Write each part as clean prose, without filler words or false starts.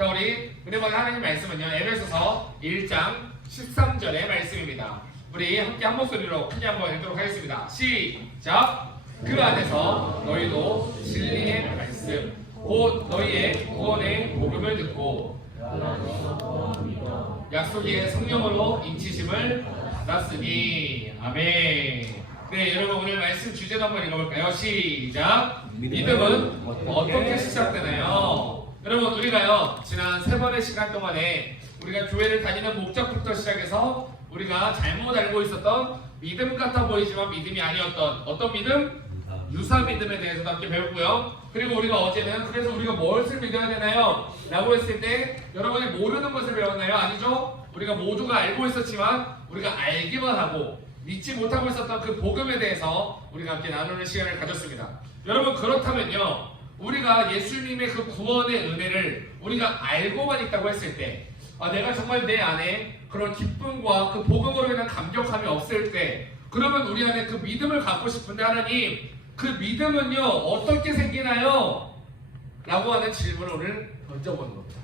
자, 우리 은혜받은 하나님 말씀은요, 에베소서 1장 13절의 말씀입니다. 우리 함께 한 목소리로 크게 한번 읽도록 하겠습니다. 시작! 그 안에서 너희도 진리의 말씀 곧 너희의 구원의 복음을 듣고 약속의 성령으로 인치심을 받았으니. 아멘. 네, 여러분 오늘 말씀 주제도 한번 읽어볼까요? 시작! 믿음은 어떻게 시작되나요? 여러분, 우리가요 지난 3번의 시간 동안에 우리가 교회를 다니는 목적부터 시작해서 우리가 잘못 알고 있었던 믿음 같아 보이지만 믿음이 아니었던 어떤 믿음? 유사 믿음에 대해서도 함께 배웠고요. 그리고 우리가 어제는 그래서 우리가 무엇을 믿어야 되나요? 라고 했을 때 여러분이 모르는 것을 배웠나요? 아니죠? 우리가 모두가 알고 있었지만 우리가 알기만 하고 믿지 못하고 있었던 그 복음에 대해서 우리가 함께 나누는 시간을 가졌습니다. 여러분, 그렇다면요, 우리가 예수님의 그 구원의 은혜를 우리가 알고만 있다고 했을 때, 내가 정말 내 안에 그런 기쁨과 그 복음으로 인한 감격함이 없을 때, 그러면 우리 안에 그 믿음을 갖고 싶은데 하나님, 그 믿음은요 어떻게 생기나요? 라고 하는 질문을 오늘 던져보는 겁니다.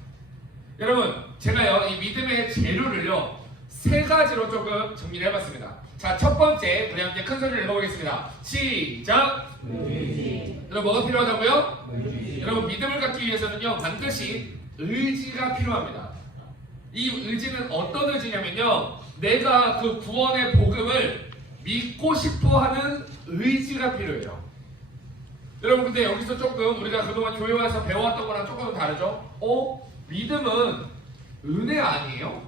여러분, 제가요 이 믿음의 재료를요 3가지로 조금 정리를 해봤습니다. 자, 첫 번째, 우리 함께 큰 소리를 읽어보겠습니다. 시작! 여러분, 뭐가 필요하다고요? 여러분, 믿음을 갖기 위해서는요 반드시 의지가 필요합니다. 이 의지는 어떤 의지냐면요, 내가 그 구원의 복음을 믿고 싶어하는 의지가 필요해요. 여러분, 근데 여기서 조금 우리가 그동안 교회 와서 배워왔던 거랑 조금 다르죠? 믿음은 은혜 아니에요?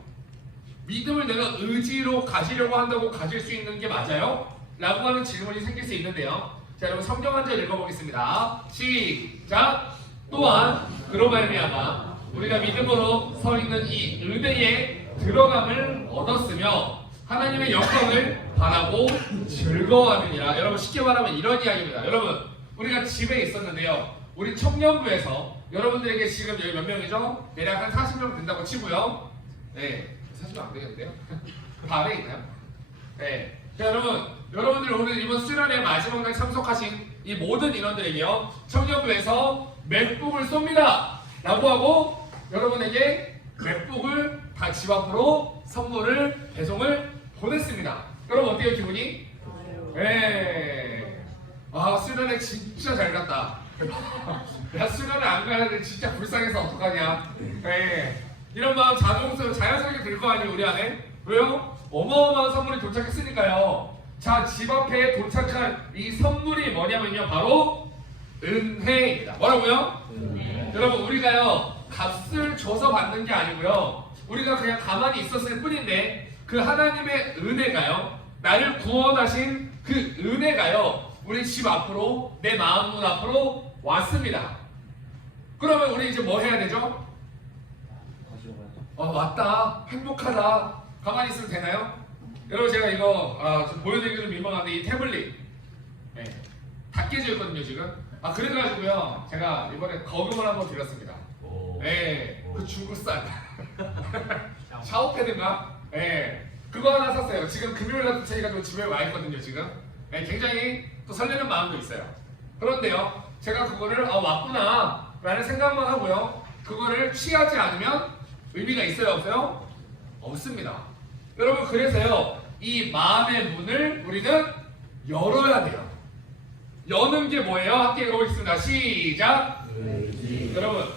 믿음을 내가 의지로 가지려고 한다고 가질 수 있는 게 맞아요? 라고 하는 질문이 생길 수 있는데요. 자, 여러분 성경 한 절 읽어보겠습니다. 시작! 또한 그로 말미암아 우리가 믿음으로 서 있는 이 은혜에 들어감을 얻었으며 하나님의 영광을 바라고 즐거워하느니라. 여러분, 쉽게 말하면 이런 이야기입니다. 여러분, 우리가 집에 있었는데요, 우리 청년부에서 여러분들에게 지금 여기 몇 명이죠? 대략 한 40명 된다고 치고요. 네, 40명 안 되겠는데요? 다 안에 있나요? 네. 자, 여러분들 오늘 이번 수련회 마지막 날 참석하신 이 모든 인원들에게요, 청년부에서 맥북을 쏩니다 라고 하고 여러분에게 맥북을 다 집 앞으로 선물을 배송을 보냈습니다. 여러분, 어때요, 기분이? 네. 수련회 진짜 잘 갔다. 야, 수련회 안 가는데 진짜 불쌍해서 어떡하냐. 네. 이런 마음 자연스럽게 들 거 아니에요, 우리 안에? 왜요? 어마어마한 선물이 도착했으니까요. 자, 집 앞에 도착한 이 선물이 뭐냐면요, 바로 은혜입니다. 뭐라고요? 여러분, 우리가요 값을 줘서 받는 게 아니고요, 우리가 그냥 가만히 있었을 뿐인데 그 하나님의 은혜가요, 나를 구원하신 그 은혜가요 우리 집 앞으로, 내 마음 문 앞으로 왔습니다. 그러면 우리 이제 뭐 해야 되죠? 왔다, 행복하다, 가만히 있으면 되나요? 여러분, 제가 이거 좀 보여드리기 좀 민망한데 이 태블릿 다 깨져 있거든요 지금. 그래가지고요 제가 이번에 거금을 한번 드렸습니다. 그 중국산 샤오패드인가? 그거 하나 샀어요. 지금 금요일날 도착해가지고 집에 와 있거든요 지금. 굉장히 또 설레는 마음도 있어요. 그런데요, 제가 그거를 왔구나 라는 생각만 하고요, 그거를 취하지 않으면 의미가 있어요, 없어요? 없습니다. 여러분, 그래서요 이 마음의 문을 우리는 열어야 돼요. 여는 게 뭐예요? 함께 읽어보겠습니다. 시작! 여러분,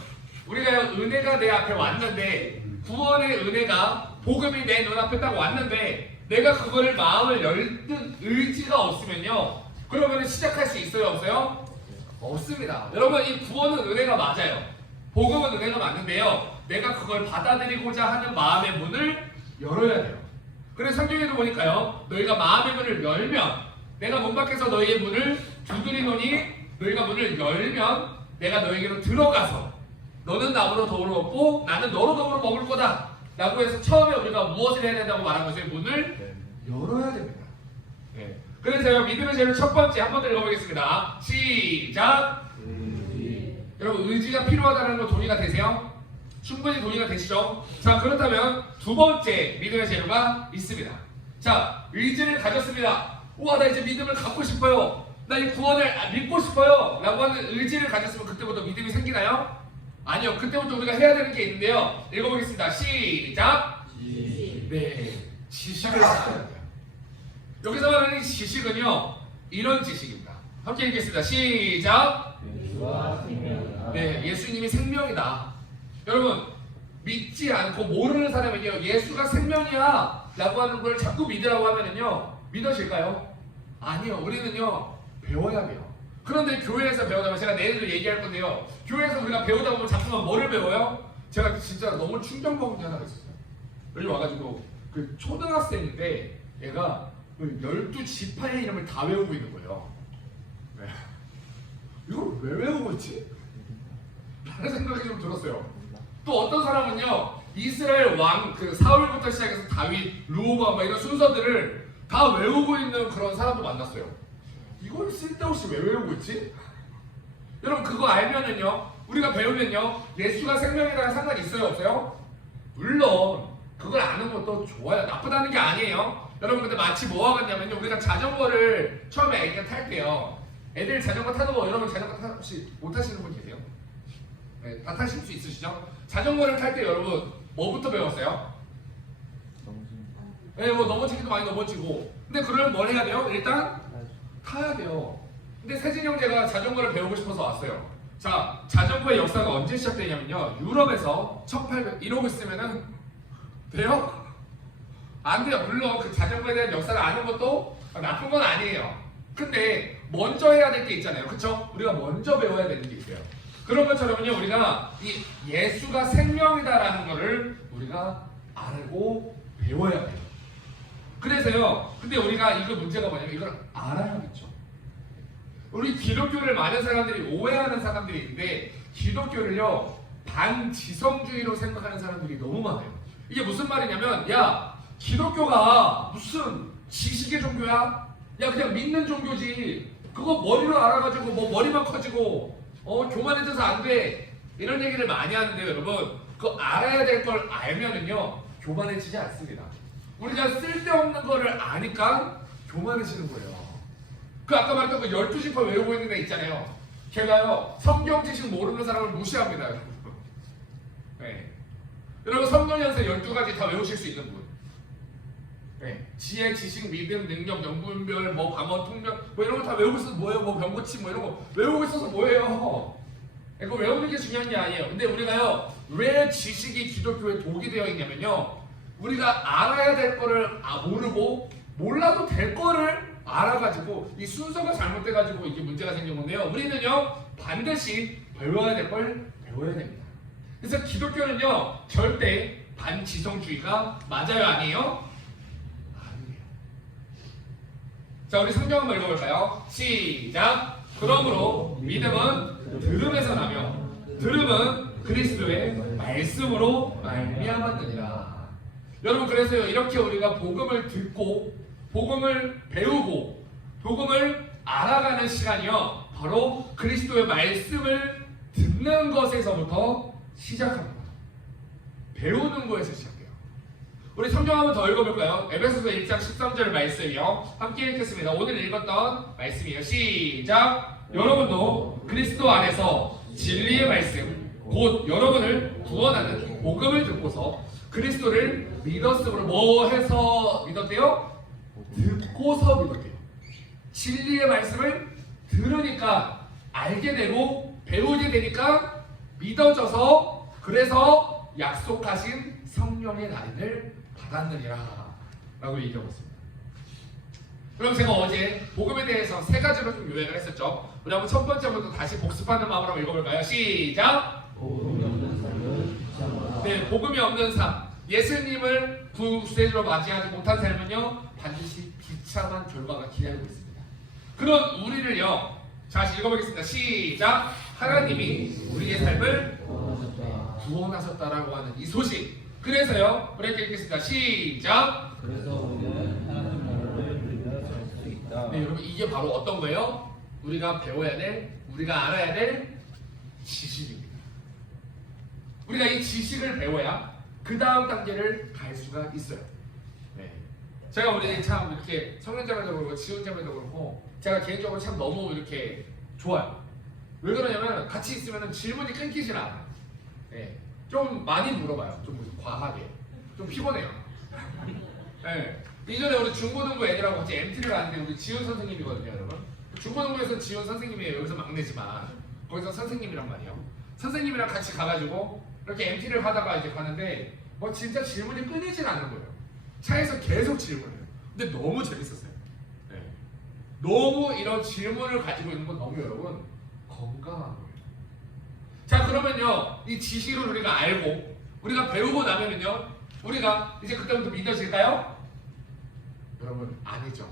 우리가 은혜가 내 앞에 왔는데, 구원의 은혜가 복음이 내 눈앞에 딱 왔는데 내가 그거를 마음을 열든 의지가 없으면요, 그러면 시작할 수 있어요, 없어요? 없습니다. 여러분, 이 구원은 은혜가 맞아요. 복음은 은혜가 맞는데요, 내가 그걸 받아들이고자 하는 마음의 문을 열어야 돼요. 그래서 성경에도 보니까요, 너희가 마음의 문을 열면, 내가 문 밖에서 너희의 문을 두드리노니 너희가 문을 열면 내가 너에게로 들어가서 너는 나무로 더불어 먹고 나는 너로 더불어 먹을 거다 라고 해서 처음에 우리가 무엇을 해야 된다고 말한 것을 문을 열어야 됩니다. 그래서요, 믿음의 재료 첫 번째 한 번 더 읽어보겠습니다. 시작! 여러분, 의지가 필요하다는 거 동의가 되세요? 충분히 동의가 되시죠? 자, 그렇다면 두 번째 믿음의 재료가 있습니다. 자, 의지를 가졌습니다. 우와, 나 이제 믿음을 갖고 싶어요, 나 이 구원을 믿고 싶어요 라고 하는 의지를 가졌으면 그때부터 믿음이 생기나요? 아니요. 그때부터 우리가 해야 되는 게 있는데요. 읽어보겠습니다. 시작. 네, 지식을 쌓아야 돼요. 여기서 말하는 지식은요, 이런 지식입니다. 함께 읽겠습니다. 시작. 네, 예수님이 생명이다. 여러분, 믿지 않고 모르는 사람은요, 예수가 생명이야 라고 하는 걸 자꾸 믿으라고 하면은요, 믿어질까요? 아니요. 우리는요, 배워야 돼요. 그런데 교회에서 배우다 보면, 제가 내일도 얘기할 건데요, 교회에서 우리가 배우다 보면 자꾸만 뭐를 배워요? 제가 진짜 너무 충격먹은 게 하나가 있었어요. 여기 와가지고 그 초등학생인데 얘가 12지파의 이름을 다 외우고 있는 거예요. 네. 이걸 왜 외우고 있지? 라는 생각이 좀 들었어요. 또 어떤 사람은요, 이스라엘 왕 그 사울부터 시작해서 다윗, 르호보암 막 이런 순서들을 다 외우고 있는 그런 사람도 만났어요. 이걸 쓸데없이 왜 외우고 있지? 여러분, 그거 알면은요, 우리가 배우면요, 예수가 생명이라는 상관이 있어요, 없어요? 물론 그걸 아는 것도 좋아요. 나쁘다는 게 아니에요. 여러분, 근데 마치 뭐와 같냐면요, 우리가 자전거를 처음에 애들 탈 때요, 애들 자전거 타는 거, 여러분 자전거 혹시 못 타시는 분 계세요? 네, 다 타실 수 있으시죠? 자전거를 탈 때 여러분 뭐부터 배웠어요? 네, 뭐 넘어지기도 많이 넘어지고. 근데 그러면 뭘 해야 돼요? 일단 타야 돼요. 근데 세진 형제가 자전거를 배우고 싶어서 왔어요. 자, 자전거의 역사가 언제 시작되냐면요, 유럽에서 1800 이러고 있으면은 돼요? 안 돼요. 물론 그 자전거에 대한 역사를 아는 것도 나쁜 건 아니에요. 근데 먼저 해야 될 게 있잖아요. 그쵸? 우리가 먼저 배워야 되는 게 있어요. 그런 것처럼요, 우리가 이 예수가 생명이다라는 거를 우리가 알고 배워야 돼요. 그래서요, 근데 우리가 이거 문제가 뭐냐면 이걸 알아야겠죠. 우리 기독교를 많은 사람들이 오해하는 사람들이 있는데, 기독교를요, 반지성주의로 생각하는 사람들이 너무 많아요. 이게 무슨 말이냐면, 야, 기독교가 무슨 지식의 종교야? 야, 그냥 믿는 종교지. 그거 머리로 알아가지고 뭐 머리만 커지고 교만해져서 안 돼. 이런 얘기를 많이 하는데요, 여러분. 그거 알아야 될 걸 알면은요, 교만해지지 않습니다. 우리가 쓸데없는 거를 아니까 교만해지는 거예요. 그 아까 말했던 그 12지파 외우고 있는 애 있잖아요. 걔가요, 성경 지식 모르는 사람을 무시합니다, 여러분. 네. 여러분, 성경 연세 12가지 다 외우실 수 있는 분. 네. 지혜, 지식, 믿음, 능력, 영분별, 뭐 방언, 통역, 뭐 이런 거 다 외우고 있어서 뭐예요? 뭐 병고침, 뭐 이런 거 외우고 있어서 뭐예요? 이거 외우는 게 중요한 게 아니에요. 근데 우리가요, 왜 지식이 기독교에 독이 되어 있냐면요, 우리가 알아야 될 거를 모르고 몰라도 될 거를 알아가지고 이 순서가 잘못돼가지고 이게 문제가 생긴 건데요, 우리는요, 반드시 배워야 될 걸 배워야 됩니다. 그래서 기독교는요, 절대 반지성주의가 맞아요, 아니에요? 자, 우리 성경 한번 읽어볼까요? 시작! 그러므로 믿음은 들음에서 나며 들음은 그리스도의 말씀으로 말미암았느니라. 여러분, 그래서요, 이렇게 우리가 복음을 듣고 복음을 배우고 복음을 알아가는 시간이요, 바로 그리스도의 말씀을 듣는 것에서부터 시작합니다. 배우는 거에서 시작해요. 우리 성경 한번 더 읽어볼까요? 에베소서 1장 13절 말씀이요, 함께 읽겠습니다. 오늘 읽었던 말씀이에요. 시작! 여러분도 그리스도 안에서 진리의 말씀, 곧 여러분을 구원하는 복음을 듣고서 그리스도를 믿었으므로 뭐 해서 믿었대요? 듣고서 믿었대요. 진리의 말씀을 들으니까 알게 되고 배우게 되니까 믿어져서, 그래서 약속하신 성령의 날인을 받았느니라 라고 얘기해봤습니다. 그럼 제가 어제 복음에 대해서 세 가지로 좀 요약을 했었죠. 우리 한번 첫 번째부터 다시 복습하는 마음으로 한번 읽어볼까요? 시작! 네, 복음이 없는 삶, 예수님을 구세주로 맞이하지 못한 삶은요, 반드시 비참한 결과가 기다리고 있습니다. 그런 우리를요, 다시 읽어보겠습니다. 시작! 하나님이 우리의 삶을 구원하셨다라고 하는 이 소식. 그래서요, 우리 함께 읽겠습니다. 시작! 그래서 우리는 하나님을 믿을 수 있다. 네, 여러분, 이게 바로 어떤 거예요? 우리가 배워야 될, 우리가 알아야 될 지식입니다. 우리가 이 지식을 배워야 그 다음 단계를 갈 수가 있어요. 네. 제가 우리 참 이렇게 성년자매도 그렇고 지원자매도 그렇고 제가 개인적으로 참 너무 이렇게 좋아요. 왜 그러냐면 같이 있으면 질문이 끊기질 않아요. 네. 좀 많이 물어봐요. 좀 과하게. 좀 피곤해요. 네. 이전에 우리 중고등부 애들하고 같이 MT를 가는데 우리 지훈 선생님이거든요, 여러분. 중고등부에서 지훈 선생님이에요. 여기서 막내지만 거기서 선생님이란 말이에요. 선생님이랑 같이 가가지고 이렇게 MT를 하다가 이제 가는데 뭐 진짜 질문이 끊이질 않는 거예요. 차에서 계속 질문해요. 근데 너무 재밌었어요. 네. 너무 이런 질문을 가지고 있는 건 너무 여러분 건강한 거예요. 자, 그러면요 이 지식을 우리가 알고 우리가 배우고 나면은요 우리가 이제 그때부터 믿어질까요? 여러분 아니죠.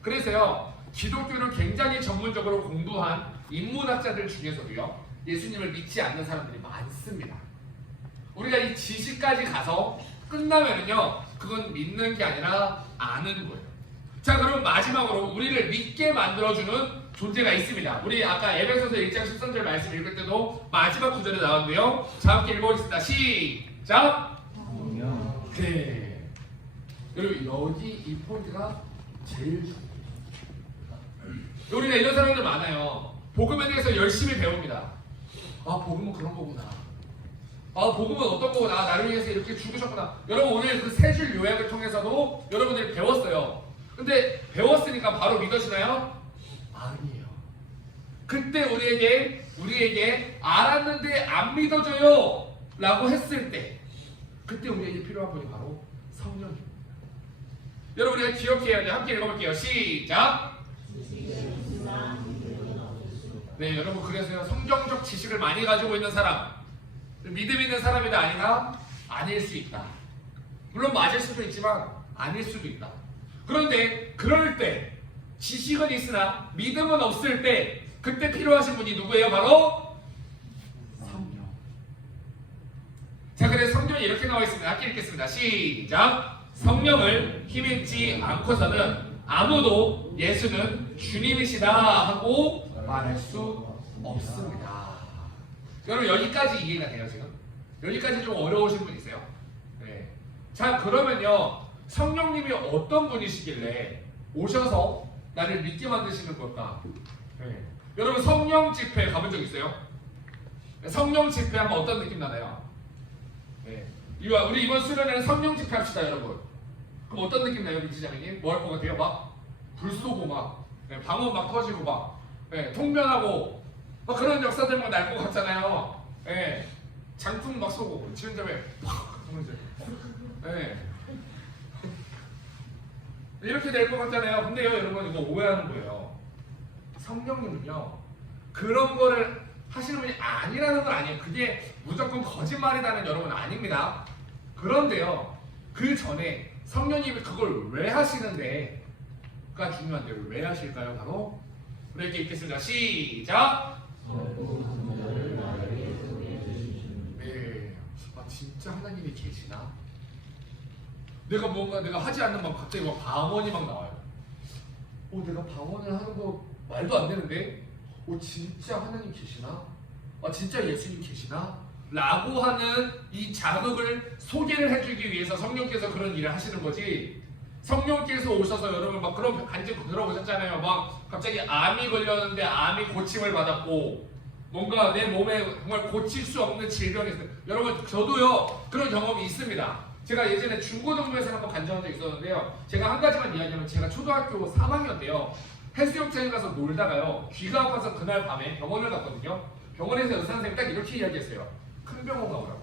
그래서요 기독교를 굉장히 전문적으로 공부한 인문학자들 중에서도요 예수님을 믿지 않는 사람들이 많습니다. 우리가 이 지식까지 가서 끝나면은요 그건 믿는 게 아니라 아는 거예요. 자, 그럼 마지막으로 우리를 믿게 만들어주는 존재가 있습니다. 우리 아까 에베소서 1장 13절 말씀 읽을 때도 마지막 구절에 나왔는데요. 자, 함께 읽어보겠습니다. 시작! 네. 여러분 여기 이 포인트가 제일 중요해요. 우리가 이런 사람들 많아요. 복음에 대해서 열심히 배웁니다. 아, 복음은 그런 거구나. 아, 복음은 어떤 거구나. 아, 나를 위해서 이렇게 죽으셨구나. 여러분 오늘 그 세 줄 요약을 통해서도 여러분들이 배웠어요. 근데 배웠으니까 바로 믿어지나요? 아니에요. 그때 우리에게 알았는데 안 믿어져요 라고 했을 때 그때 우리에게 필요한 분이 바로 성령입니다. 여러분 우리가 기억해야 돼요. 함께 읽어볼게요. 시작! 네, 여러분 그래서요 성경적 지식을 많이 가지고 있는 사람 믿음 있는 사람이다 아니다? 아닐 수 있다. 물론 맞을 수도 있지만 아닐 수도 있다. 그런데 그럴 때 지식은 있으나 믿음은 없을 때 그때 필요하신 분이 누구예요? 바로 성령. 자, 그래서 성경에 이렇게 나와 있습니다. 함께 읽겠습니다. 시작! 성령을 힘입지 않고서는 아무도 예수는 주님이시다 하고 말할 수 없습니다. 여러분 여기까지 이해가 돼요 지금? 여기까지 좀 어려우신 분 있어요? 네. 자, 그러면요 성령님이 어떤 분이시길래 오셔서 나를 믿게 만드시는 걸까? 네. 여러분 성령 집회 가본 적 있어요? 성령 집회 하면 어떤 느낌 나나요? 네. 우리 이번 수련회는 성령 집회 합시다 여러분. 그럼 어떤 느낌 나요 민지장님? 뭐 할 것 같아요? 막 불 쏘고 막 방언 막 터지고 막 통변하고 막 그런 역사들만 날 것 같잖아요. 장풍 막 쏘고 지은점에 팍 하면서 이렇게 될 것 같잖아요. 근데요 여러분 이거 오해하는 거예요. 성령님은요 그런 거를 하시는 분이 아니라는 건 아니에요. 그게 무조건 거짓말이라는 여러분 아닙니다. 그런데요 그 전에 성령님이 그걸 왜 하시는데가 중요한데요. 왜 하실까요? 바로 우리 이렇게 읽겠습니다. 시작! 네. 아, 진짜 하나님이 계시나? 내가 하지 않는 막 갑자기 막 방언이 막 나와요. 내가 방언을 하는 거 말도 안 되는데? 진짜 하나님 계시나? 진짜 예수님 계시나? 라고 하는 이 자극을 소개를 해주기 위해서 성령께서 그런 일을 하시는 거지. 성령께서 오셔서 여러분 막 그런 간증 들어보셨잖아요. 막 갑자기 암이 걸렸는데 암이 고침을 받았고 뭔가 내 몸에 정말 고칠 수 없는 질병이 있어요. 여러분 저도요 그런 경험이 있습니다. 제가 예전에 중고등부에서 한번 간증한 적 있었는데요. 제가 한 가지만 이야기하면 제가 초등학교 3학년 때요 해수욕장에 가서 놀다가요 귀가 아파서 그날 밤에 병원을 갔거든요. 병원에서 의사 선생님이 딱 이렇게 이야기했어요. 큰 병원 가보라고.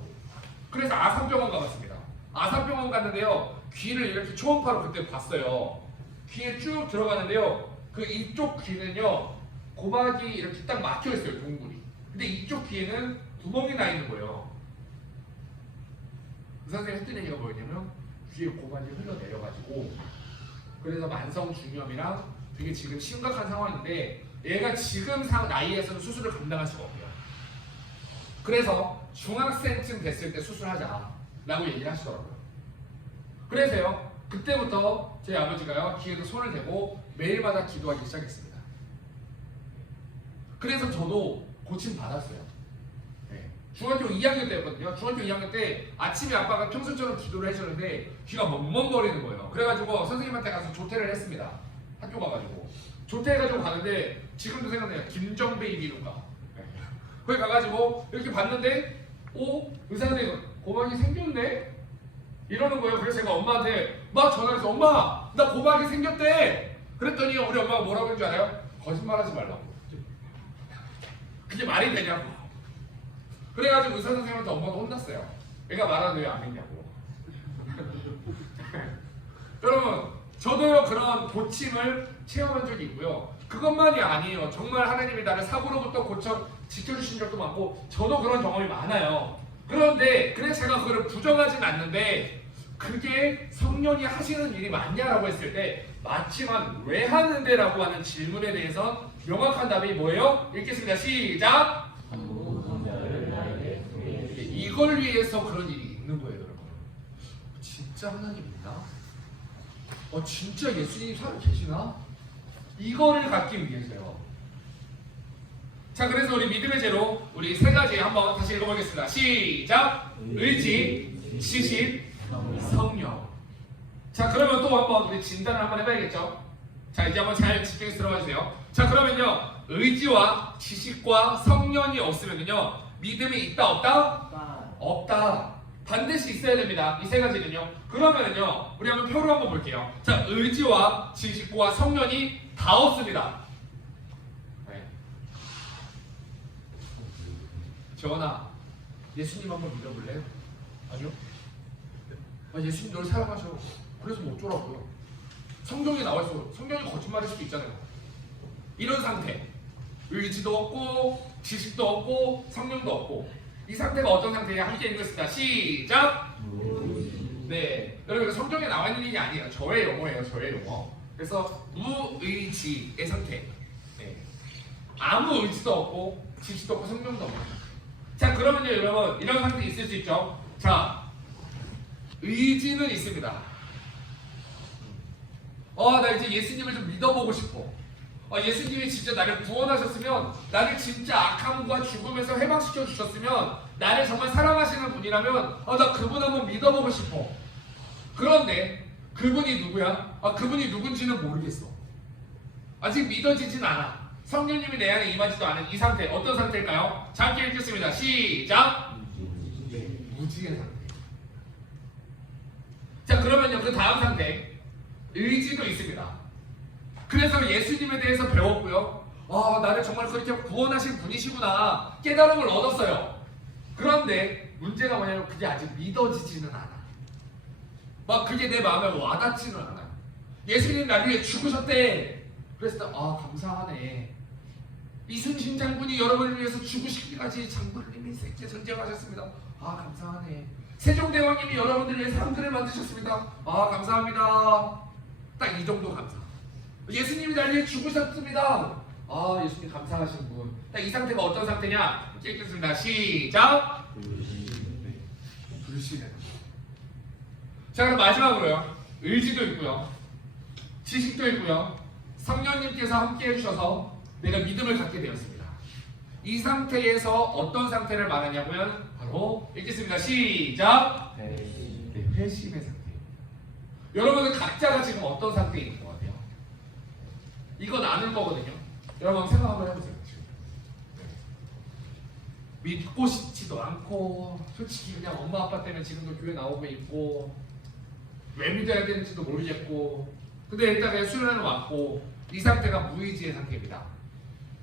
그래서 아산병원 가봤습니다. 아산병원 갔는데요 귀를 이렇게 초음파로 그때 봤어요. 귀에 쭉 들어가는데요 그 이쪽 귀는요 고막이 이렇게 딱 막혀 있어요. 동굴이. 근데 이쪽 귀에는 구멍이 나 있는 거예요. 그 선생님이 했던 얘기가 뭐였냐면 귀에 고막이 흘러내려가지고 그래서 만성 중염이랑 되게 지금 심각한 상황인데 얘가 지금 나이에서는 수술을 감당할 수가 없대요. 그래서 중학생쯤 됐을 때 수술하자 라고 얘기를 하시더라고요. 그래서요 그때부터 저희 아버지가요 귀에도 손을 대고 매일마다 기도하기 시작했습니다. 그래서 저도 고침 받았어요. 중학교 2학년 때였거든요. 중학교 2학년 때 아침에 아빠가 평소처럼 기도를 해주는데 귀가 멍멍거리는 거예요. 그래가지고 선생님한테 가서 조퇴를 했습니다. 학교 가가지고 조퇴해가지고 가는데 지금도 생각나요. 김정배 비누가 거기 가가지고 이렇게 봤는데 오, 의사 선생님 고막이 생겼네? 이러는 거예요. 그래서 제가 엄마한테 막 전화해서 엄마 나 고막이 생겼대. 그랬더니 우리 엄마가 뭐라고 했는 줄 알아요? 거짓말하지 말라고. 그게 말이 되냐고. 그래가지고 의사 선생님한테 엄마가 혼났어요. 애가 말하는데 왜 안 믿냐고. 여러분 저도 그런 고침을 체험한 적이 있고요. 그것만이 아니에요. 정말 하나님이 나를 사고로부터 고쳐 지켜주신 적도 많고 저도 그런 경험이 많아요. 그런데 그래서 제가 그걸 부정하진 않는데 그게 성령이 하시는 일이 맞냐라고 했을 때 맞지만 왜 하는데? 라고 하는 질문에 대해서 명확한 답이 뭐예요? 읽겠습니다. 시작! 이걸 위해서 그런 일이 있는 거예요, 여러분. 진짜 하나님 있나? 진짜 예수님 살아계시나? 이거를 갖기 위해서요. 자, 그래서 우리 믿음의 제로 우리 세 가지 한번 다시 읽어보겠습니다. 시작! 의지, 지식, 성령. 자, 그러면 또 한번 우리 진단을 한번 해봐야겠죠? 자, 이제 한번 잘 집중해서 들어봐 주세요. 자, 그러면요 의지와 지식과 성령이 없으면요 믿음이 있다 없다? 없다. 반드시 있어야 됩니다. 이 세 가지는요. 그러면은요 우리 한번 표로 한번 볼게요. 자, 의지와 지식과 성령이 다 없습니다. 네. 재원아, 예수님 한번 믿어볼래요? 아니요. 예수님 널 사랑하셔. 그래서 뭐 어쩌라고요? 성경에 나와있어. 성경이 거짓말일 수도 있잖아요. 이런 상태. 의지도 없고 지식도 없고 성령도 없고 이 상태가 어떤 상태냐 함께 읽겠습니다. 시작! 네, 여러분 성경에 나와 있는 얘기 아니에요. 저의 용어예요. 저의 용어. 그래서 무의지의 상태. 네. 아무 의지도 없고 지식도 없고 성령도 없고. 자, 그러면요 여러분 이런 상태 있을 수 있죠. 자, 의지는 있습니다. 나 이제 예수님을 좀 믿어보고 싶어. 예수님이 진짜 나를 구원하셨으면, 나를 진짜 악함과 죽음에서 해방시켜 주셨으면, 나를 정말 사랑하시는 분이라면 나 그분 한번 믿어보고 싶어. 그런데 그분이 누구야? 그분이 누군지는 모르겠어. 아직 믿어지진 않아. 성령님이 내 안에 임하지도 않은 이 상태. 어떤 상태일까요? 자, 함께 읽겠습니다. 시작! 무지의 상태. 자, 그러면요 그 다음 상태 의지도 있습니다. 그래서 예수님에 대해서 배웠고요. 나를 정말 그렇게 구원하신 분이시구나 깨달음을 얻었어요. 그런데 문제가 뭐냐면 그게 아직 믿어지지는 않아. 막 그게 내 마음에 와닿지는 않아. 예수님 나를 위해 죽으셨대. 그랬을 때 감사하네. 이순신 장군이 여러분을 위해서 죽으시기까지 장군님이 새끼 전쟁하셨습니다. 감사하네. 세종대왕님이 여러분들을 위해 사람들을 만드셨습니다. 감사합니다. 딱 이 정도 감사. 예수님이 나를 위해 죽으셨습니다. 예수님 감사하신 분. 딱 이 상태가 어떤 상태냐? 읽겠습니다. 시작! 불신해. 자, 그럼 마지막으로요. 의지도 있고요. 지식도 있고요. 성령님께서 함께 해주셔서 내가 믿음을 갖게 되었습니다. 이 상태에서 어떤 상태를 말하냐고요? 바로 읽겠습니다. 시작! 회심의 상태. 여러분은 각자가 지금 어떤 상태에 있는 것 같아요? 이거 나눌 거거든요. 여러분 생각 한번 해보세요. 지금. 믿고 싶지도 않고 솔직히 그냥 엄마 아빠 때문에 지금도 교회 나오고 있고 왜 믿어야 되는지도 모르겠고 근데 일단 그냥 수련회는 왔고 이 상태가 무의지의 상태입니다.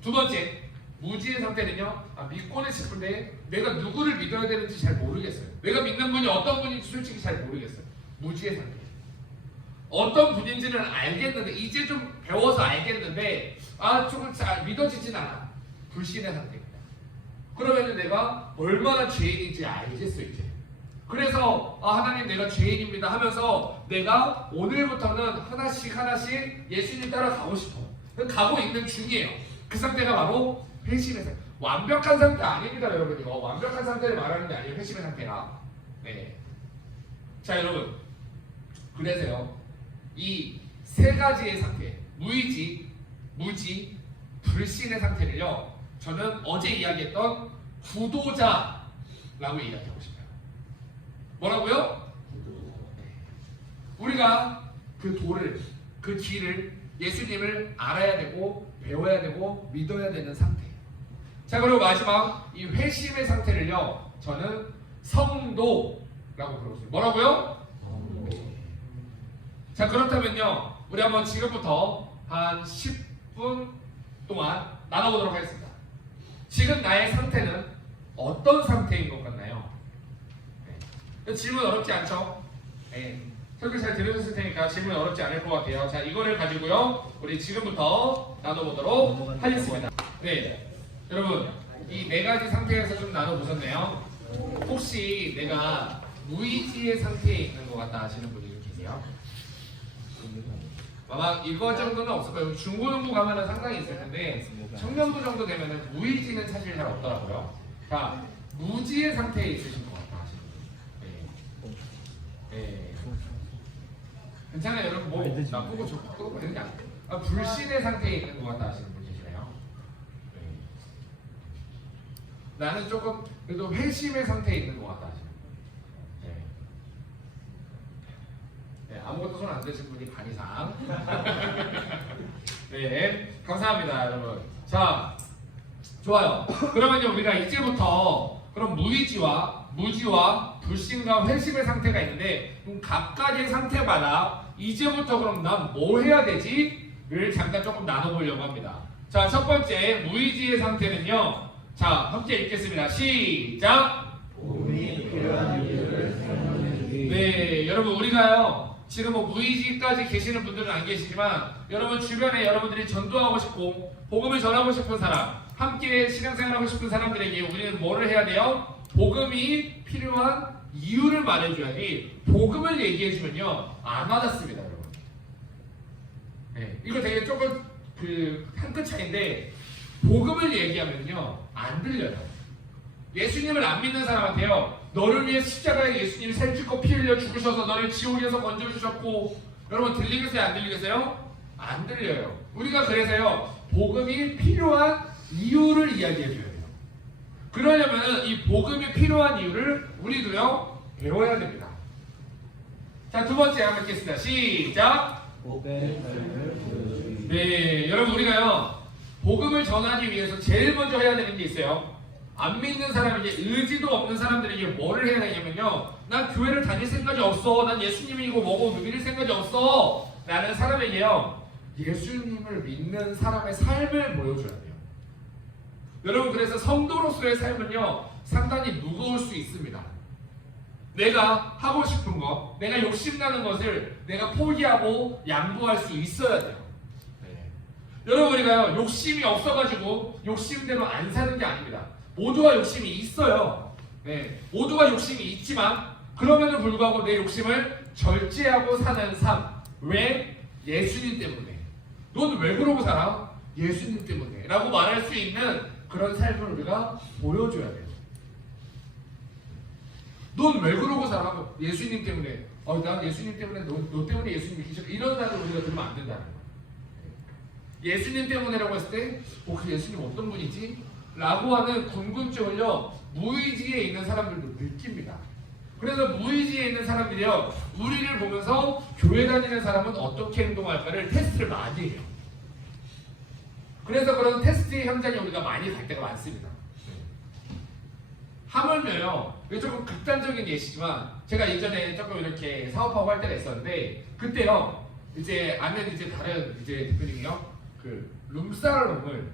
두 번째 무지의 상태는요 믿고는 싶은데 내가 누구를 믿어야 되는지 잘 모르겠어요. 내가 믿는 분이 어떤 분인지 솔직히 잘 모르겠어요. 무지의 상태. 어떤 분인지는 알겠는데 이제 좀 배워서 알겠는데 조금 잘 믿어지진 않아. 불신의 상태입니다. 그러면 내가 얼마나 죄인인지 알겠어 이제. 그래서 하나님 내가 죄인입니다 하면서 내가 오늘부터는 하나씩 예수님 따라가고 싶어. 가고 있는 중이에요. 그 상태가 바로 회심의 상태. 완벽한 상태 아닙니다 여러분. 이거 완벽한 상태를 말하는 게 아니에요. 회심의 상태가. 네. 자 여러분 그래서요 이 세 가지의 상태 무의지, 무지, 불신의 상태를요 저는 어제 이야기했던 구도자라고 이야기하고 싶어요. 뭐라고요? 우리가 그 도를, 그 길을, 예수님을 알아야 되고 배워야 되고 믿어야 되는 상태. 자 그리고 마지막 이 회심의 상태를요 저는 성도라고 부르고 있어요. 뭐라고요? 자, 그렇다면요, 우리 한번 지금부터 한 10분 동안 나눠보도록 하겠습니다. 지금 나의 상태는 어떤 상태인 것 같나요? 네. 질문 어렵지 않죠? 네. 설교 잘 들으셨을 테니까 질문 어렵지 않을 것 같아요. 자, 이거를 가지고요, 우리 지금부터 나눠보도록 하겠습니다. 네, 여러분, 이 네 가지 상태에서 좀 나눠보셨네요. 혹시 내가 무의지의 상태에 있는 것 같다 하시는 분이 좀 계세요? 아마 이거 정도는 없을 거예요. 중고등부 가면은 상당히 있을 텐데 청년부 정도 되면은 무의지는 사실 잘 없더라고요. 자, 무지의 상태에 있으신 것 같다 하시는 분. 네. 네. 괜찮아요, 여러분. 뭐 나쁘고 좋고 그런 게 아니에요. 아, 불신의 상태에 있는 것 같다 하시는 분 계시나요? 네. 나는 조금 그래도 회심의 상태에 있는 것 같다 하시는 분. 네. 네, 아무것도 손 안 대신 분이 반 이상. 네, 감사합니다, 여러분. 자, 좋아요. 그러면요, 우리가 이제부터 그럼 무의지와 무지와 불신과 회심의 상태가 있는데, 그럼 각가지의 상태마다 이제부터 그럼 난 뭐 해야 되지?를 잠깐 조금 나눠보려고 합니다. 자, 첫 번째 무의지의 상태는요. 자, 함께 읽겠습니다. 시작. 도움이 필요한 이유를 설명해 주기. 네, 여러분, 우리가요, 지금 뭐 무의지까지 계시는 분들은 안 계시지만 여러분 주변에 여러분들이 전도하고 싶고 복음을 전하고 싶은 사람, 함께 신앙생활하고 싶은 사람들에게 우리는 뭐를 해야 돼요? 복음이 필요한 이유를 말해줘야지, 복음을 얘기해주면요 안 와닿습니다, 여러분. 네, 이거 되게 조금 한 끗 차이인데, 복음을 얘기하면요 안 들려요. 예수님을 안 믿는 사람한테요, 너를 위해 십자가에 예수님이 살찌고 피 흘려 죽으셔서 너를 지옥에서 건져주셨고, 여러분 들리겠어요? 안 들리겠어요? 안 들려요. 우리가 그래서요 복음이 필요한 이유를 이야기해줘야 돼요. 그러려면 이 복음이 필요한 이유를 우리도요 배워야 됩니다. 자, 두 번째 한번 읽겠습니다. 시작. 복의 삶을 보여주기. 네, 여러분, 우리가요 복음을 전하기 위해서 제일 먼저 해야 되는 게 있어요. 안 믿는 사람에게, 의지도 없는 사람들에게 뭐를 해야 되냐면요, 난 교회를 다닐 생각이 없어, 난 예수님이고 뭐고 믿을 생각이 없어 라는 사람에게요 예수님을 믿는 사람의 삶을 보여줘야 돼요. 여러분, 그래서 성도로서의 삶은요 상당히 무거울 수 있습니다. 내가 하고 싶은 것, 내가 욕심나는 것을 내가 포기하고 양보할 수 있어야 돼요. 네. 여러분, 우리가요 욕심이 없어가지고 욕심대로 안 사는 게 아닙니다. 모두가 욕심이 있어요. 네, 모두가 욕심이 있지만 그럼에도 불구하고 내 욕심을 절제하고 사는 삶. 왜? 예수님 때문에. 넌 왜 그러고 살아? 예수님 때문에 라고 말할 수 있는 그런 삶을 우리가 보여줘야 돼요. 넌 왜 그러고 살아? 예수님 때문에. 난 예수님 때문에, 너 때문에 예수님이 계셔. 이런 말을 우리가 들으면 안 된다는 거예요. 예수님 때문에라고 했을 때, 그 예수님 어떤 분이지? 라고 하는 궁금증을요 무의지에 있는 사람들도 느낍니다. 그래서 무의지에 있는 사람들이요 우리를 보면서 교회 다니는 사람은 어떻게 행동할까를 테스트를 많이 해요. 그래서 그런 테스트 현장에 우리가 많이 갈 때가 많습니다. 하물며요, 이게 조금 극단적인 예시지만 제가 예전에 조금 이렇게 사업하고 할 때가 있었는데, 그때요 이제 아는 이제 다른 이제 대표님이요 그 룸사롱을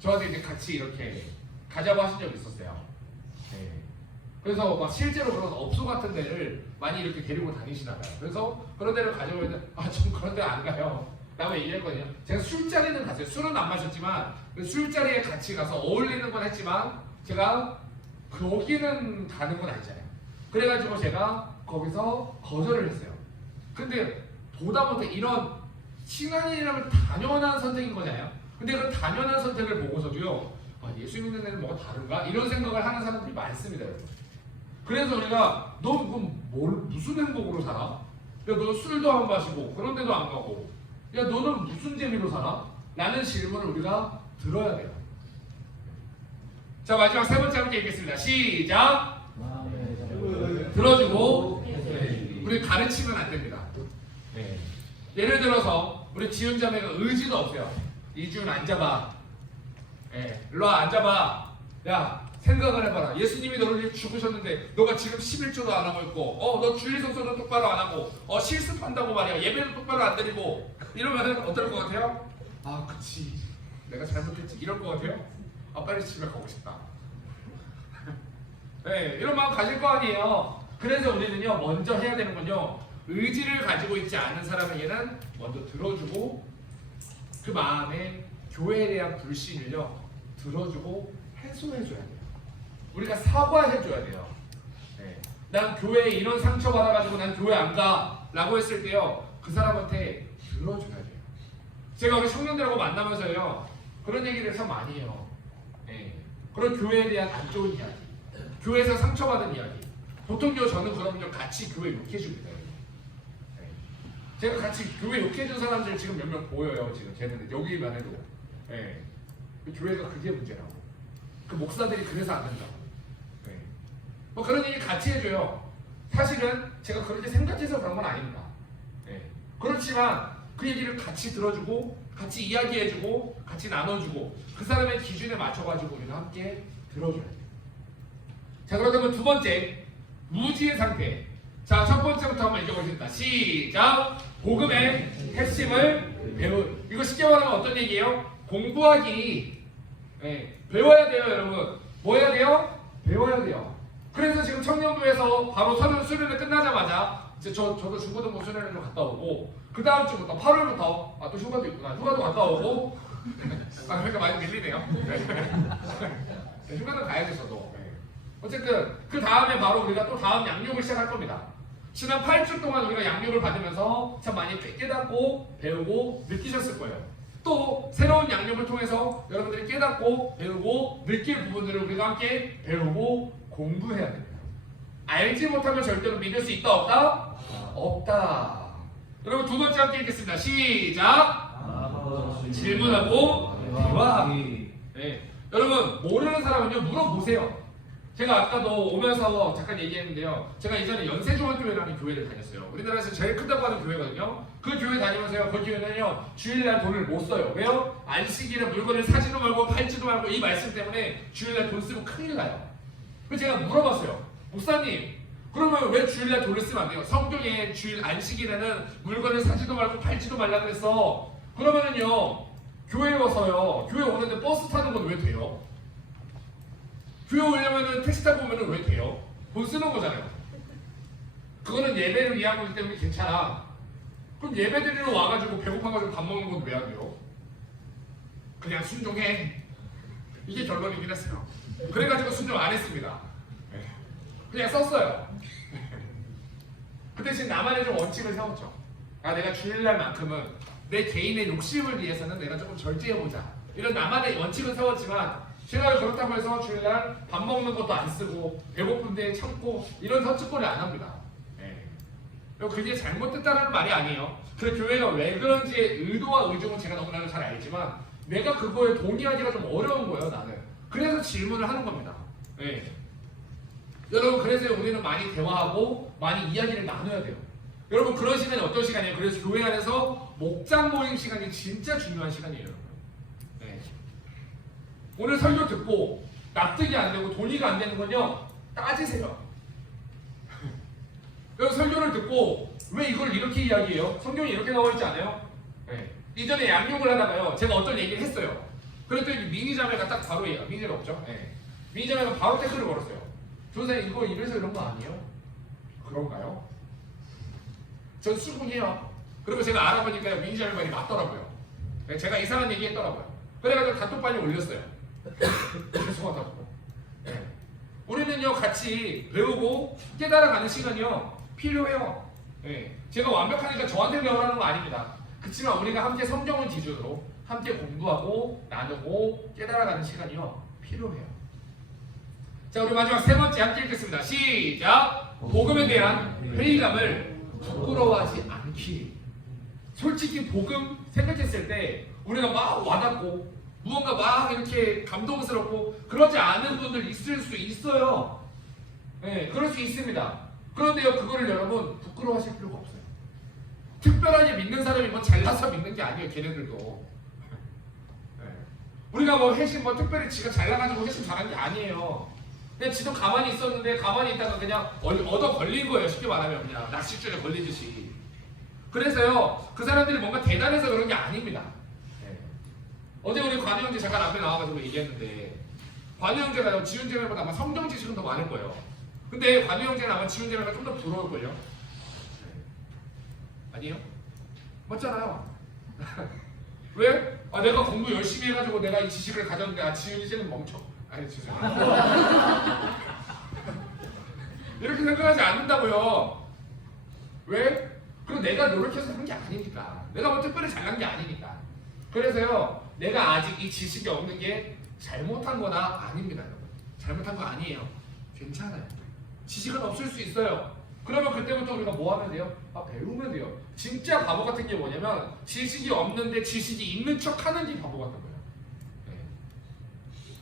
저한테 이제 같이 이렇게 가자고 하신 적이 있었어요. 네. 그래서 막 실제로 그런 업소 같은 데를 많이 이렇게 데리고 다니시나 봐요. 그래서 그런 데를 가자고 했는데, 전 그런 데 안 가요 라고 얘기했거든요. 제가 술자리는 갔어요. 술은 안 마셨지만 그 술자리에 같이 가서 어울리는 건 했지만 제가 거기는 가는 건 아니잖아요. 그래가지고 제가 거기서 거절을 했어요. 근데 보다 못해 이런 신앙이라면 당연한 선택인 거잖아요. 근데 그 당연한 선택을 보고서도요, 예수 믿는 애는 뭐가 다른가? 이런 생각을 하는 사람들이 많습니다, 여러분. 그래서 우리가 너 그럼 무슨 행복으로 살아? 야, 너 술도 안 마시고 그런 데도 안 가고, 야, 너는 무슨 재미로 살아? 라는 질문을 우리가 들어야 돼요. 자, 마지막 세 번째 함께 읽겠습니다. 시작. 들어주고, 네. 우리 가르치면 안 됩니다. 네. 예를 들어서 우리 지은 자매가 의지도 없어요. 이준 앉아봐. 예, 일로 와 앉아봐. 야, 생각을 해봐라. 예수님이 너를 위해 죽으셨는데 너가 지금 11조도 안 하고 있고 너 주일 성수도 똑바로 안 하고 실습한다고 말이야. 예배도 똑바로 안 드리고 이러면은 어떨 것 같아요? 아 그치 내가 잘못했지 이럴 것 같아요? 빨리 집에 가고 싶다. 네, 이런 마음 가질 거 아니에요. 그래서 우리는요 먼저 해야 되는 건요 의지를 가지고 있지 않은 사람에게는 먼저 들어주고 그 마음에 교회에 대한 불신을요 들어주고 해소해줘야 돼요. 우리가 사과해줘야 돼요. 네. 난 교회에 이런 상처 받아가지고 난 교회 안 가 라고 했을 때요 그 사람한테 들어줘야 돼요. 제가 우리 청년들하고 만나면서요 그런 얘기를 참 많이 해요. 네. 그런 교회에 대한 안 좋은 이야기, 교회에서 상처받은 이야기. 보통요 저는 그러면요 같이 교회 욕해줍니다. 네. 제가 같이 교회 욕해준 사람들 지금 몇 명 보여요. 지금 쟤는 여기만 해도. 네. 교회가 그게 문제라고. 그 목사들이 그래서 안 된다고. 네. 뭐 그런 얘기 같이 해줘요. 사실은 제가 그렇게 생각해서 그런 건 아닙니다. 네. 그렇지만 그 얘기를 같이 들어주고 같이 이야기해주고 같이 나눠주고 그 사람의 기준에 맞춰가지고 우리가 함께 들어줘야 돼요. 자 그렇다면 두 번째 무지의 상태. 자 첫 번째부터 한번 읽어보겠습니다. 시작. 복음의 핵심을 배운. 이거 쉽게 말하면 어떤 얘기예요? 공부하기. 네, 배워야 돼요 여러분. 뭐 해야 돼요? 배워야 돼요. 그래서 지금 청년부에서 바로 서른 수련회 끝나자마자 이제 저도 중고등부 수련회 좀 갔다 오고 그 다음 주부터 8월부터 또 휴가도 있구나. 휴가도 갔다 오고 그러니까 많이 밀리네요. 네, 휴가는 가야죠 저도. 네. 어쨌든 그 다음에 바로 우리가 또 다음 양육을 시작할 겁니다. 지난 8주 동안 우리가 양육을 받으면서 참 많이 깨닫고 배우고 느끼셨을 거예요. 또 새로운 양육을 통해서 여러분들이 깨닫고 배우고 느낄 부분들을 우리가 함께 배우고 공부해야 됩니다. 알지 못하면 절대로 믿을 수 있다 없다? 없다. 여러분 두 번째 함께 읽겠습니다. 시작. 질문하고 대화하기. 네. 여러분 모르는 사람은요 물어보세요. 제가 아까도 오면서 잠깐 얘기했는데요. 제가 이전에 연세중앙교회라는 교회를 다녔어요. 우리나라에서 제일 크다고 하는 교회거든요. 그 교회 다니면서요. 그 교회는요. 주일날 돈을 못 써요. 왜요? 안식일에 물건을 사지도 말고 팔지도 말고 이 말씀 때문에 주일날 돈 쓰면 큰일 나요. 그래서 제가 물어봤어요. 목사님 그러면 왜 주일날 돈을 쓰면 안 돼요? 성경에 주일 안식일에는 물건을 사지도 말고 팔지도 말라 그랬어. 그러면은요. 교회에 와서요. 교회 오는데 버스 타는 건 왜 돼요? 교회 오려면은 택시 타고 오면은 왜 돼요? 돈 쓰는 거잖아요. 그거는 예배를 위한 거기 때문에 괜찮아. 그럼 예배 드리러 와가지고 배고파가지고 밥 먹는 건 왜 안 돼요? 그냥 순종해. 이게 결론이긴 했어요. 그래가지고 순종 안 했습니다. 그냥 썼어요. 그 대신 나만의 좀 원칙을 세웠죠. 내가 주일날만큼은 내 개인의 욕심을 위해서는 내가 조금 절제해보자. 이런 나만의 원칙을 세웠지만 제가 그렇다고 해서 주일날 밥 먹는 것도 안 쓰고 배고픈데 참고 이런 선취권을 안 합니다. 네. 그게 잘못됐다는 말이 아니에요. 그 교회가 왜 그런지의 의도와 의중은 제가 너무나도 잘 알지만 내가 그거에 동의하기가 좀 어려운 거예요 나는. 그래서 질문을 하는 겁니다. 네. 여러분 그래서 우리는 많이 대화하고 많이 이야기를 나눠야 돼요. 여러분 그런 시간이 어떤 시간이에요? 그래서 교회 안에서 목장 모임 시간이 진짜 중요한 시간이에요. 여러분. 네. 오늘 설교 듣고 납득이 안 되고 동의가 안 되는 건요 따지세요. 여러분 설교를 듣고 왜 이걸 이렇게 이야기해요? 성경이 이렇게 나와 있지 않아요? 네. 이전에 양육을 하다가요 제가 어떤 얘기를 했어요. 그랬더니 미니자매가 딱 바로 얘기해요. 미니자매 없죠? 네. 미니자매가 바로 태클을 걸었어요. 조사님 이거 이래서 이런 거 아니에요? 그런가요? 전 수긍해요. 그리고 제가 알아보니까 미니자매 말이 맞더라고요. 네. 제가 이상한 얘기 했더라고요. 그래가지고 단톡방에 올렸어요. 죄송하다고. 네. 우리는요 같이 배우고 깨달아가는 시간이요 필요해요. 네. 제가 완벽하니까 저한테 배우라는 거 아닙니다. 그렇지만 우리가 함께 성경을 기준으로 함께 공부하고 나누고 깨달아가는 시간이요 필요해요. 자 우리 마지막 세 번째 함께 읽겠습니다. 시작. 복음에 대한 회의감을 부끄러워하지 않기. 솔직히 복음 생각했을 때 우리가 막 와닿고 무언가 막 이렇게 감동스럽고 그러지 않은 분들 있을 수 있어요. 네, 그럴 수 있습니다. 그런데요, 그거를 여러분 부끄러워하실 필요가 없어요. 특별하게 믿는 사람이 뭐 잘나서 믿는 게 아니에요, 걔네들도. 네. 우리가 뭐 회식 뭐 특별히 지가 잘나가지고 회식 잘한 게 아니에요. 그냥 지도 가만히 있었는데 가만히 있다가 그냥 얻어 걸린 거예요. 쉽게 말하면 그냥 낚싯줄에 걸리듯이. 그래서요 그 사람들이 뭔가 대단해서 그런 게 아닙니다. 네. 어제 우리 관우 형제 잠깐 앞에 나와가지고 얘기했는데 관우 형제가요 지훈제보다 아마 성경 지식은 더 많을 거예요. 근데 관우 형제는 아마 지훈제보다 좀 더 부러울걸요. 네. 아니에요? 맞잖아요. 왜? 아 내가 공부 열심히 해가지고 내가 이 지식을 가졌는데 지훈이 쟤는 멈춰. 아니 죄송해요. 이렇게 생각하지 않는다고요. 왜? 그리고 내가 노력해서 한 게 아니니까. 내가 뭐 특별히 잘난 게 아니니까. 그래서요 내가 아직 이 지식이 없는 게 잘못한 거나 아닙니다 여러분. 잘못한 거 아니에요. 괜찮아요. 지식은 없을 수 있어요. 그러면 그때부터 우리가 뭐 하면 돼요? 배우면 돼요. 진짜 바보 같은 게 뭐냐면 지식이 없는데 지식이 있는 척 하는 게 바보 같은 거예요. 네.